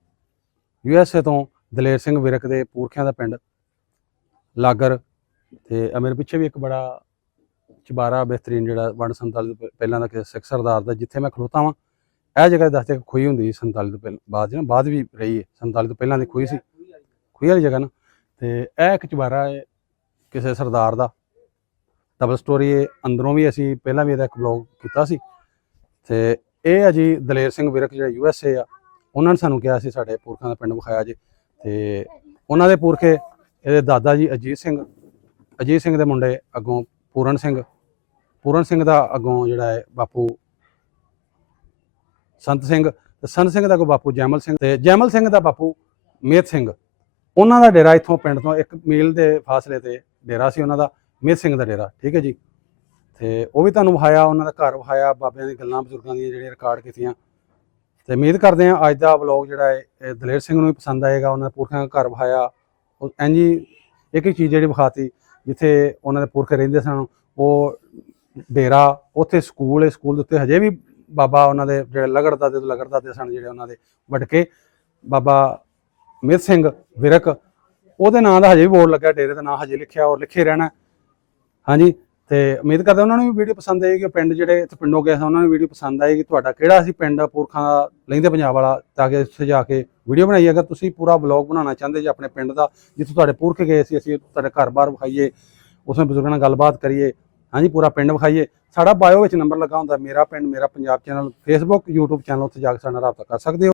USA ਤੋਂ ਦਲੇਰ ਸਿੰਘ ਵਿਰਕ ਦੇ ਪੁਰਖਿਆਂ ਦਾ ਪਿੰਡ ਲਾਗਰ। ਤੇ ਮੇਰੇ ਪਿੱਛੇ ਵੀ ਇੱਕ ਬੜਾ ਚੁਬਾਰਾ ਬਿਹਤਰੀਨ ਜਿਹੜਾ 47 ਤੋਂ ਪਹਿਲਾਂ ਦਾ ਸਿੱਖ ਸਰਦਾਰ ਦਾ, ਜਿੱਥੇ ਮੈਂ ਖਲੋਤਾ ਵਾਂ ਇਹ ਜਗ੍ਹਾ ਦੱਸਦੇ ਕਿ ਖੂਹੀ ਹੁੰਦੀ ਸੀ 47 ਤੋਂ ਬਾਅਦ, ਜਿਹੜਾ ਬਾਅਦ ਵੀ ਰਹੀ ਹੈ। 47 ਤੋਂ ਪਹਿਲਾਂ ਦੀ ਖੂਹੀ ਸੀ, ਖੂਹੀ ਵਾਲੀ ਜਗ੍ਹਾ ਨਾ। ਤੇ ਇਹ ਇੱਕ ਚੁਬਾਰਾ ਹੈ ਕਿਸੇ ਸਰਦਾਰ ਦਾ, ਡਬਲ ਸਟੋਰੀ ਹੈ। ਅੰਦਰੋਂ ਵੀ ਅਸੀਂ ਪਹਿਲਾਂ ਵੀ ਇਹਦਾ ਇੱਕ ਵਲੌਗ ਕੀਤਾ ਸੀ। ਤੇ ਇਹ ਆ ਜੀ ਦਲੇਰ ਸਿੰਘ ਵਿਰਕ ਜਿਹੜੇ USA ਆ, ਉਹਨਾਂ ਨੇ ਸਾਨੂੰ ਕਿਹਾ ਸੀ ਸਾਡੇ ਪੁਰਖਾਂ ਦਾ ਪਿੰਡ ਵਿਖਾਇਆ ਜੀ। ਤੇ ਉਹਨਾਂ ਦੇ ਪੁਰਖੇ ਇਹਦੇ ਦਾਦਾ ਜੀ ਅਜੀਤ ਸਿੰਘ ਦੇ ਮੁੰਡੇ ਅੱਗੋਂ ਪੂਰਨ ਸਿੰਘ ਦਾ ਅੱਗੋਂ ਜਿਹੜਾ ਹੈ ਬਾਪੂ ਸੰਤ ਸਿੰਘ, ਤੇ ਸੰਤ ਸਿੰਘ ਦਾ ਅੱਗੋਂ ਬਾਪੂ ਜੈਮਲ ਸਿੰਘ, ਤੇ ਜੈਮਲ ਸਿੰਘ ਦਾ ਬਾਪੂ ਮੀਤ ਸਿੰਘ। ਉਹਨਾਂ ਦਾ ਡੇਰਾ ਇੱਥੋਂ ਪਿੰਡ ਤੋਂ 1 ਮੀਲ ਦੇ ਫਾਸਲੇ ਤੇ ਡੇਰਾ ਸੀ ਉਹਨਾਂ ਦਾ, ਮੀਤ ਸਿੰਘ ਦਾ ਡੇਰਾ। ਠੀਕ ਹੈ ਜੀ, ਤੇ ਉਹ ਵੀ ਤੁਹਾਨੂੰ ਵਿਖਾਇਆ, ਉਹਨਾਂ ਦਾ ਘਰ ਵਿਖਾਇਆ, ਬਾਬਿਆਂ ਦੀ ਗੱਲਾਂ ਬਜ਼ੁਰਗਾਂ ਦੀਆਂ ਜਿਹੜੀਆਂ ਰਿਕਾਰਡ ਕੀਤੀਆਂ। ਤੇ ਉਮੀਦ ਕਰਦੇ ਹਾਂ ਅੱਜ ਦਾ ਵਲੌਗ ਜਿਹੜਾ ਹੈ ਇਹ ਦਲੇਰ ਸਿੰਘ ਨੂੰ ਵੀ ਪਸੰਦ ਆਏਗਾ। ਉਹਨਾਂ ਦੇ ਪੁਰਖਾਂ ਦਾ ਘਰ ਵਿਖਾਇਆ, ਉਹ ਇੰਜੀ ਇੱਕ ਚੀਜ਼ ਜਿਹੜੀ ਵਿਖਾਤੀ ਜਿੱਥੇ ਉਹਨਾਂ ਦੇ ਪੁਰਖ ਰਹਿੰਦੇ ਸਨ, ਉਹ ਡੇਰਾ, ਉੱਥੇ ਸਕੂਲ ਹੈ, ਸਕੂਲ ਦੇ ਉੱਤੇ ਹਜੇ ਵੀ ਬਾਬਾ ਉਹਨਾਂ ਦੇ ਜਿਹੜੇ ਲਗੜਦਾਦੇ ਸਨ, ਜਿਹੜੇ ਉਹਨਾਂ ਦੇ ਵਡਕੇ ਬਾਬਾ ਮੀਤ ਸਿੰਘ ਵਿਰਕ, ਉਹਦੇ ਨਾਂ ਦਾ ਹਜੇ ਵੀ ਬੋਰਡ ਲੱਗਾ, ਡੇਰੇ ਦਾ ਨਾਂ ਹਜੇ ਲਿਖਿਆ ਔਰ ਲਿਖੇ ਰਹਿਣਾ। ਹਾਂਜੀ, ਤੇ ਉਮੀਦ ਕਰਦਾ ਉਹਨਾਂ ਨੂੰ ਵੀ ਵੀਡੀਓ ਪਸੰਦ ਆਏਗੀ। ਪਿੰਡ ਜਿਹੜੇ ਇੱਥੇ ਪਿੰਡੋਂ ਗਏ ਸਨ ਉਹਨਾਂ ਨੂੰ ਵੀਡੀਓ ਪਸੰਦ ਆਏਗੀ। ਤੁਹਾਡਾ ਕਿਹੜਾ ਸੀ ਪਿੰਡ ਪੁਰਖਾਂ ਦਾ ਲਹਿੰਦੇ ਪੰਜਾਬ ਵਾਲਾ, ਤਾਂ ਕਿ ਉੱਥੇ ਜਾ ਕੇ ਵੀਡੀਓ ਬਣਾਈਏ। ਅਗਰ ਤੁਸੀਂ ਪੂਰਾ ਵਲੌਗ ਬਣਾਉਣਾ ਚਾਹੁੰਦੇ ਜੇ ਆਪਣੇ ਪਿੰਡ ਦਾ, ਜਿੱਥੇ ਤੁਹਾਡੇ ਪੁਰਖ ਗਏ ਸੀ, ਅਸੀਂ ਤੁਹਾਡੇ ਘਰ-ਬਾਰ ਵਿਖਾਈਏ, ਉਸ ਵਿੱਚ ਬਜ਼ੁਰਗਾਂ ਨਾਲ ਗੱਲਬਾਤ ਕਰੀਏ। ਹਾਂਜੀ, ਪੂਰਾ ਪਿੰਡ ਵਿਖਾਈਏ। ਸਾਡਾ ਬਾਇਓ ਵਿੱਚ ਨੰਬਰ ਲੱਗਾ ਹੁੰਦਾ, ਮੇਰਾ ਪਿੰਡ ਮੇਰਾ Punjab channel, Facebook YouTube channel, ਉੱਥੇ ਜਾ ਕੇ ਸਾਡੇ ਨਾਲ ਰਾਬਤਾ ਕਰ ਸਕਦੇ ਹੋ।